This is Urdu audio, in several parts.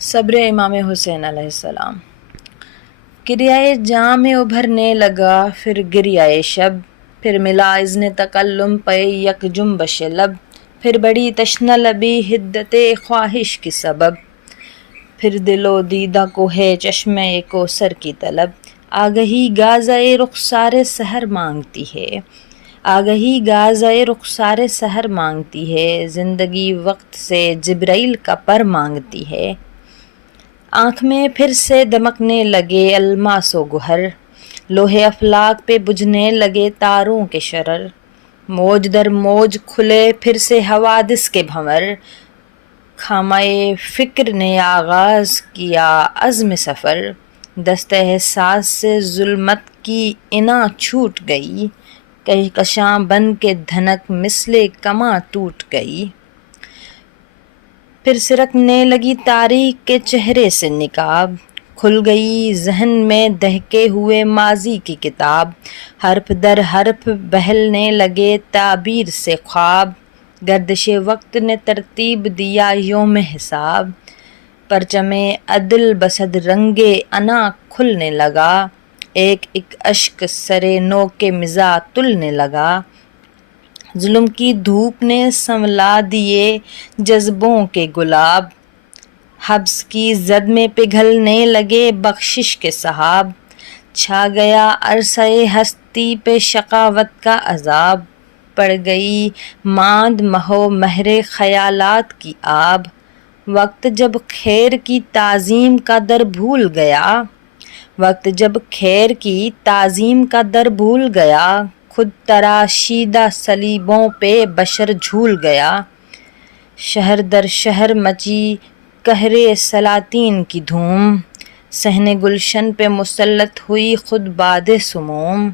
صبر امام حسین علیہ السلام۔ کریائے جام میں ابھرنے لگا پھر گریائے شب، پھر ملا اذن تکلم پہ یک جنبش لب، پھر بڑی تشنہ لبی حدت خواہش کی سبب، پھر دل و دیدہ کو ہے چشمہ کوثر کی طلب، آگہی گازۂ رخسار سحر مانگتی ہے، آگہی گازۂ رخسار سحر مانگتی ہے، زندگی وقت سے جبرائیل کا پر مانگتی ہے، آنکھ میں پھر سے دمکنے لگے الماس و گہر، لوہے افلاک پہ بجھنے لگے تاروں کے شرر، موج در موج کھلے پھر سے حوادث کے بھنور، خامہ فکر نے آغاز کیا عزم سفر، دست احساس سے ظلمت کی انا چھوٹ گئی، کہکشاں بن کے دھنک مثل کماں ٹوٹ گئی، پھر سرکنے لگی تاریخ کے چہرے سے نقاب، کھل گئی ذہن میں دہکے ہوئے ماضی کی کتاب، حرف در حرف بہلنے لگے تعبیر سے خواب، گردش وقت نے ترتیب دیا یوم حساب، پرچم عدل بصد رنگ انا کھلنے لگا، ایک ایک اشک سرے نو کے مزاح تلنے لگا، ظلم کی دھوپ نے سنولا دیے جذبوں کے گلاب، حبس کی زد میں پگھلنے لگے بخشش کے سحاب، چھا گیا عرصۂ ہستی پہ شقاوت کا عذاب، پڑ گئی ماند مہو مہر خیالات کی آب، وقت جب خیر کی تعظیم کا در بھول گیا، وقت جب خیر کی تعظیم کا در بھول گیا، خود تراشیدہ صلیبوں پہ بشر جھول گیا، شہر در شہر مچی قہر سلاطین کی دھوم، صحن گلشن پہ مسلط ہوئی خود باد سموم،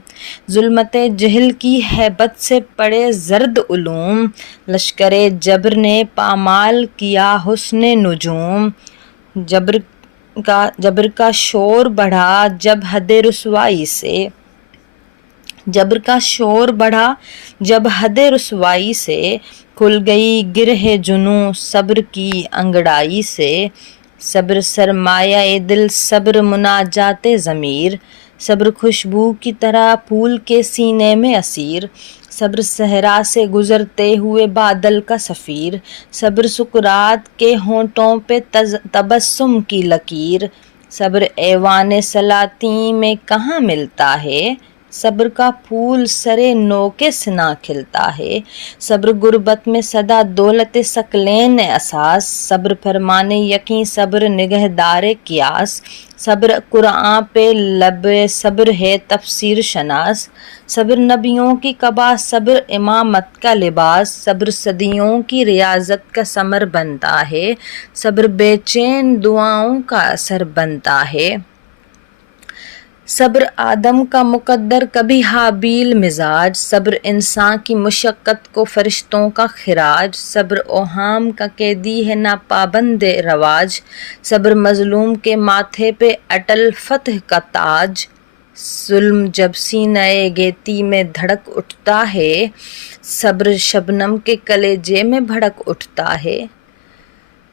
ظلمت جہل کی ہیبت سے پڑے زرد علوم، لشکر جبر نے پامال کیا حسن نجوم، جبر کا شور بڑھا جب حد رسوائی سے، جبر کا شور بڑھا جب حد رسوائی سے، کھل گئی گرہ جنوں صبر کی انگڑائی سے، صبر سرمایہ دل، صبر مناجات ضمیر، صبر خوشبو کی طرح پھول کے سینے میں اسیر، صبر صحرا سے گزرتے ہوئے بادل کا سفیر، صبر سکرات کے ہونٹوں پہ تبسم کی لکیر، صبر ایوان سلاطین میں کہاں ملتا ہے، صبر کا پھول سرے نو کے سنا کھلتا ہے، صبر غربت میں سدا دولت ثقلین اساس، صبر فرمان یقین، صبر نگہدار قیاس، صبر قرآن پہ لب صبر ہے تفسیر شناس، صبر نبیوں کی قبا، صبر امامت کا لباس، صبر صدیوں کی ریاضت کا ثمر بنتا ہے، صبر بے چین دعاؤں کا اثر بنتا ہے، صبر آدم کا مقدر کبھی حابیل مزاج، صبر انسان کی مشقت کو فرشتوں کا خراج، صبر اوہام کا قیدی ہے نا پابند رواج، صبر مظلوم کے ماتھے پہ اٹل فتح کا تاج، ظلم جب سینہ گیتی میں دھڑک اٹھتا ہے، صبر شبنم کے کلیجے میں بھڑک اٹھتا ہے،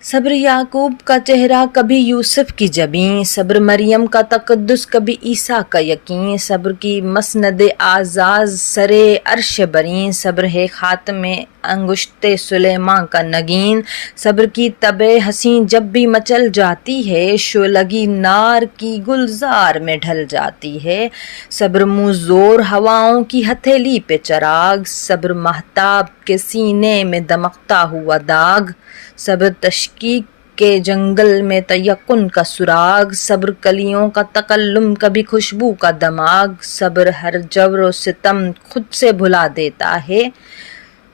صبر یعقوب کا چہرہ کبھی یوسف کی جبیں، صبر مریم کا تقدس کبھی عیسیٰ کا یقین، صبر کی مسند اعزاز سرے عرش بریں، صبر ہے خاتم انگشت سلیماں کا نگین، صبر کی طبع حسین جب بھی مچل جاتی ہے، شعلگی نار کی گلزار میں ڈھل جاتی ہے، صبر منہ زور ہواؤں کی ہتھیلی پہ چراغ، صبر مہتاب کے سینے میں دمکتا ہوا داغ، صبر تشکیک کے جنگل میں تیقن کا سراغ، صبر کلیوں کا تکلم کبھی خوشبو کا دماغ، صبر ہر جور و ستم خود سے بھلا دیتا ہے،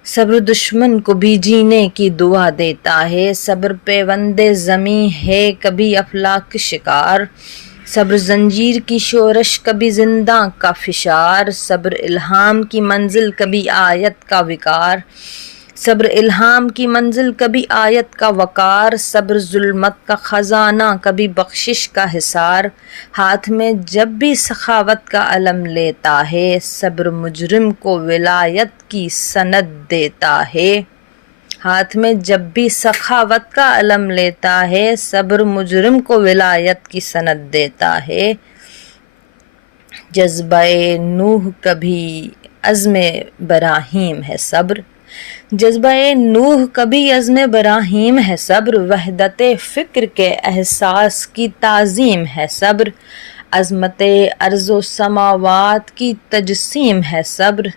صبر دشمن کو بھی جینے کی دعا دیتا ہے، صبر پیوند زمیں ہے کبھی افلاک شکار، صبر زنجیر کی شورش کبھی زنداں کا فشار، صبر الہام کی منزل کبھی آیت کا وقار، صبر الہام کی منزل کبھی آیت کا وقار، صبر ظلمت کا خزانہ کبھی بخشش کا حصار، ہاتھ میں جب بھی سخاوت کا علم لیتا ہے، صبر مجرم کو ولایت کی سند دیتا ہے، ہاتھ میں جب بھی سخاوت کا علم لیتا ہے، صبر مجرم کو ولایت کی سند دیتا ہے۔ جذبہ نوح کبھی عزم براہیم ہے صبر، جذبہ نوح کبھی عزم براہیم ہے صبر، وحدت فکر کے احساس کی تعظیم ہے صبر، عظمت ارض و سماوات کی تجسیم ہے صبر،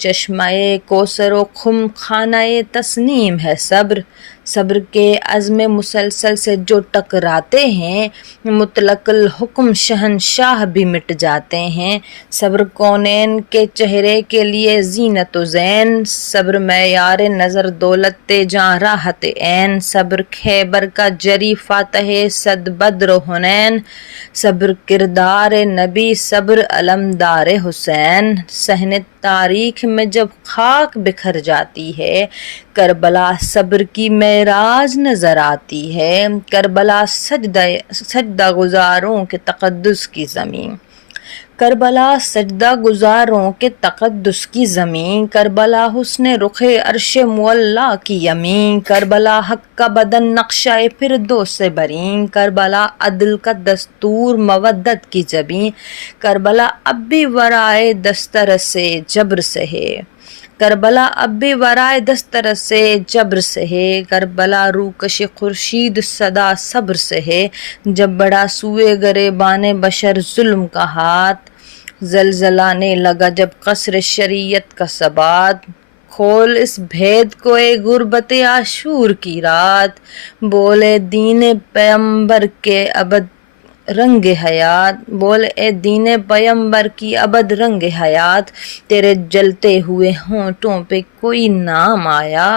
چشمہ کوثر و خم خانہ تسنیم ہے صبر، صبر کے عزم مسلسل سے جو ٹکراتے ہیں، مطلق الحکم شہنشاہ بھی مٹ جاتے ہیں، صبر کونین کے چہرے کے لیے زینت و زین، صبر معیار نظر دولت جاں راحت عین، صبر خیبر کا جری فاتح صد بدر و حنین، صبر کردار نبی، صبر علمدار حسین، صحن تاریخ میں جب خاک بکھر جاتی ہے، کربلا صبر کی معراج نظر آتی ہے، کربلا سجدہ گزاروں کے تقدس کی زمین، کربلا سجدہ گزاروں کے تقدس کی زمین، کربلا حسن رخ عرش معلیٰ کی یمین، کربلا حق کا بدن نقشہ فردوس برین، کربلا عدل کا دستور مودت کی جبین، کربلا اب بھی ورائے دسترس جبر سے ہے، کربلا اب بھی ورائے دسترس سے جبر سے ہے، کربلا روکش خورشید صدا صبر سے ہے، جب بڑا سوئے گریبان بشر ظلم کا ہاتھ، زلزلانے لگا جب قصر شریعت کا ثبات، کھول اس بھید کو اے غربت عاشور کی رات، بولے دین پیمبر کے ابد رنگ حیات، بول اے دین پیمبر کی ابد رنگ حیات، تیرے جلتے ہوئے ہونٹوں پہ کوئی نام آیا،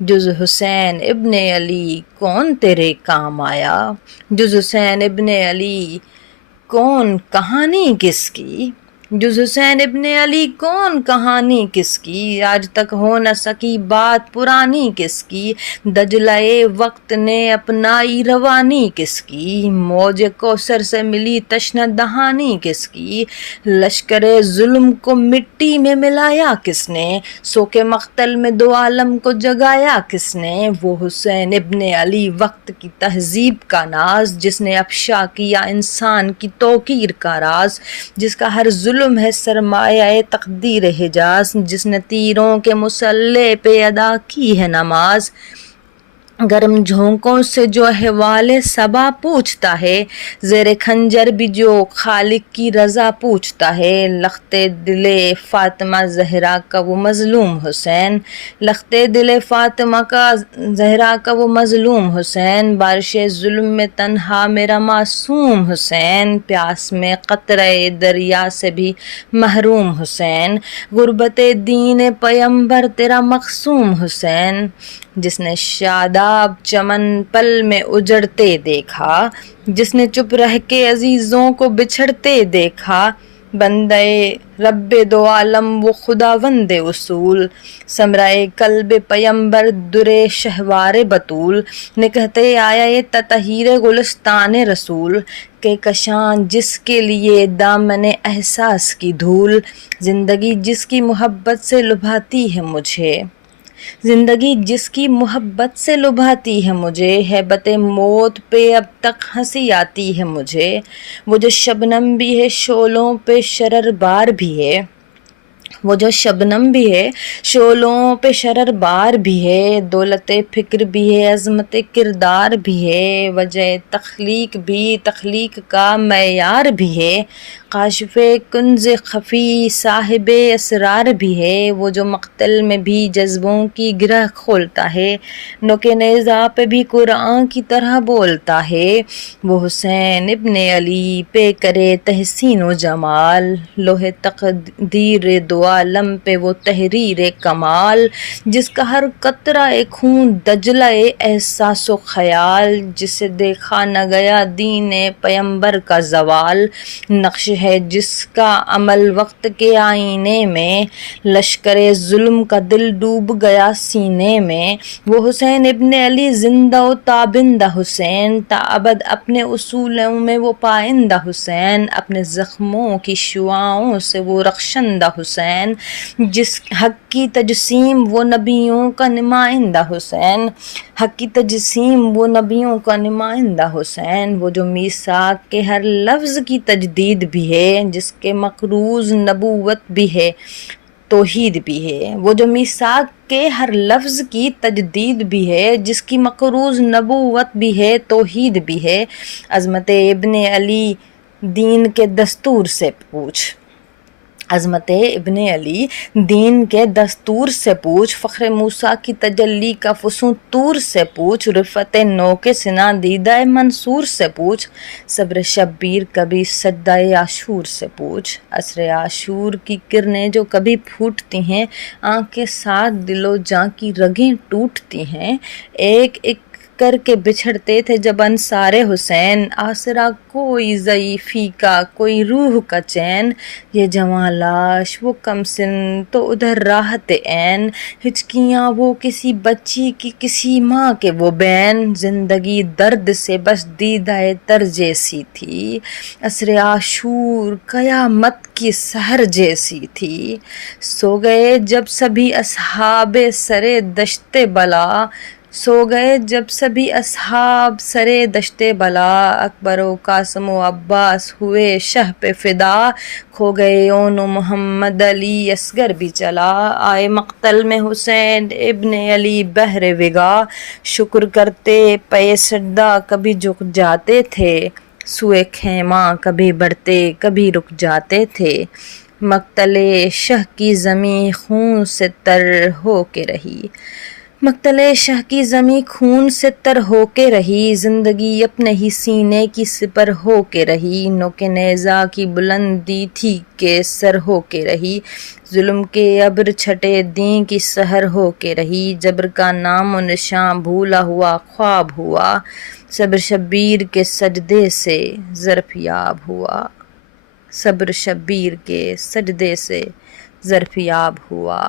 جز حسین ابن علی کون تیرے کام آیا، جز حسین ابن علی کون کہانی کس کی، جز حسین ابن علی کون کہانی کس کی، آج تک ہو نہ سکی بات پرانی کس کی، دجلہ وقت نے اپنائی روانی کس کی، موج کوثر سے ملی تشنہ دہانی کس کی، لشکر ظلم کو مٹی میں ملایا کس نے، سو کے مقتل میں دو عالم کو جگایا کس نے، وہ حسین ابن علی وقت کی تہذیب کا ناز، جس نے افشا کیا انسان کی توقیر کا راز، جس کا ہر ظلم ہے سرمایہ تقدیر حجاز، جس نے تیروں کے مسلح پہ ادا کی ہے نماز، گرم جھونکوں سے جو احوال صبا پوچھتا ہے، زیر خنجر بھی جو خالق کی رضا پوچھتا ہے، لخت دل فاطمہ زہرا کا وہ مظلوم حسین، لخت دل فاطمہ کا زہرا کا وہ مظلوم حسین، بارش ظلم میں تنہا میرا معصوم حسین، پیاس میں قطرہ دریا سے بھی محروم حسین، غربت دین پیمبر تیرا مقسوم حسین، جس نے شاداب چمن پل میں اجڑتے دیکھا، جس نے چپ رہ کے عزیزوں کو بچھڑتے دیکھا، بندے رب دو عالم وہ خداوند اصول، ثمرہ قلب پیمبر در شہوار بطول، نکہتے آیا یہ تطہیر گلستان رسول، کہ کشان جس کے لیے دامن احساس کی دھول، زندگی جس کی محبت سے لبھاتی ہے مجھے، زندگی جس کی محبت سے لبھاتی ہے مجھے، ہیبت موت پہ اب تک ہنسی آتی ہے مجھے، وہ جو شبنم بھی ہے شعلوں پہ شرر بار بھی ہے، وہ جو شبنم بھی ہے شعلوں پہ شرر بار بھی ہے، دولت فکر بھی ہے عظمت کردار بھی ہے، وجہ تخلیق بھی تخلیق کا معیار بھی ہے، کاشف کنز خفی صاحب اسرار بھی ہے، وہ جو مقتل میں بھی جذبوں کی گرہ کھولتا ہے، نوک نیزہ پہ بھی قرآن کی طرح بولتا ہے، وہ حسین ابن علی پہ کرے تحسین و جمال، لوح تقدیر دو عالم پہ وہ تحریر کمال، جس کا ہر قطرہ خون دجلہ احساس و خیال، جسے دیکھا نہ گیا دین پیمبر کا زوال، نقش ہے ہے جس کا عمل وقت کے آئینے میں، لشکر ظلم کا دل ڈوب گیا سینے میں، وہ حسین ابن علی زندہ و تابندہ حسین، تا ابد اپنے اصولوں میں وہ پائندہ حسین، اپنے زخموں کی شعاعوں سے وہ رخشندہ حسین، جس حق کی تجسیم وہ نبیوں کا نمائندہ حسین، حق کی تجسیم وہ نبیوں کا نمائندہ حسین، وہ جو میثاق کے ہر لفظ کی تجدید بھی ہے، جس کے مقروض نبوت بھی ہے توحید بھی ہے، وہ جو میثاق کے ہر لفظ کی تجدید بھی ہے، جس کی مقروض نبوت بھی ہے توحید بھی ہے، عظمت ابن علی دین کے دستور سے پوچھ، عظمت ابن علی دین کے دستور سے پوچھ، فخر موسیٰ کی تجلی کا فسوں طور سے پوچھ، رفعت نو کے سنا دیدہ منصور سے پوچھ، صبر شبیر کبھی سجدہ عاشور سے پوچھ، عصر عاشور کی کرنیں جو کبھی پھوٹتی ہیں، آنکھ کے ساتھ دل و جاں کی رگیں ٹوٹتی ہیں، ایک ایک کر کے بچھڑتے تھے جب انصار حسین، آسرا کوئی ضعیفی کا کوئی روح کا چین، یہ جواں لاش وہ کم سن تو ادھر راحت عین، ہچکیاں وہ کسی بچی کی کسی ماں کے وہ بین، زندگی درد سے بس دیدہ تر جیسی تھی، عصر عاشور قیامت کی سحر جیسی تھی، سو گئے جب سبھی اصحاب سرے دشت بلا، سو گئے جب سبھی اصحاب سرے دشت بلا، اکبر و قاسم و عباس ہوئے شہ پہ فدا، کھو گئے اون و محمد علی اصغر بھی چلا، آئے مقتل میں حسین ابن علی بہر وگا، شکر کرتے پے سجدہ کبھی جھک جاتے تھے، سوئے خیمہ کبھی بڑھتے کبھی رک جاتے تھے، مقتل شہ کی زمیں خون سے تر ہو کے رہی، مقتل شہ کی زمیں خون سے تر ہو کے رہی، زندگی اپنے ہی سینے کی سپر ہو کے رہی، نوک نیزہ کی بلندی تھی کہ سر ہو کے رہی، ظلم کے ابر چھٹے دین کی سحر ہو کے رہی، جبر کا نام و نشاں بھولا ہوا خواب ہوا، صبر شبیر کے سجدے سے ظرفیاب ہوا، صبر شبیر کے سجدے سے ظرفیاب ہوا۔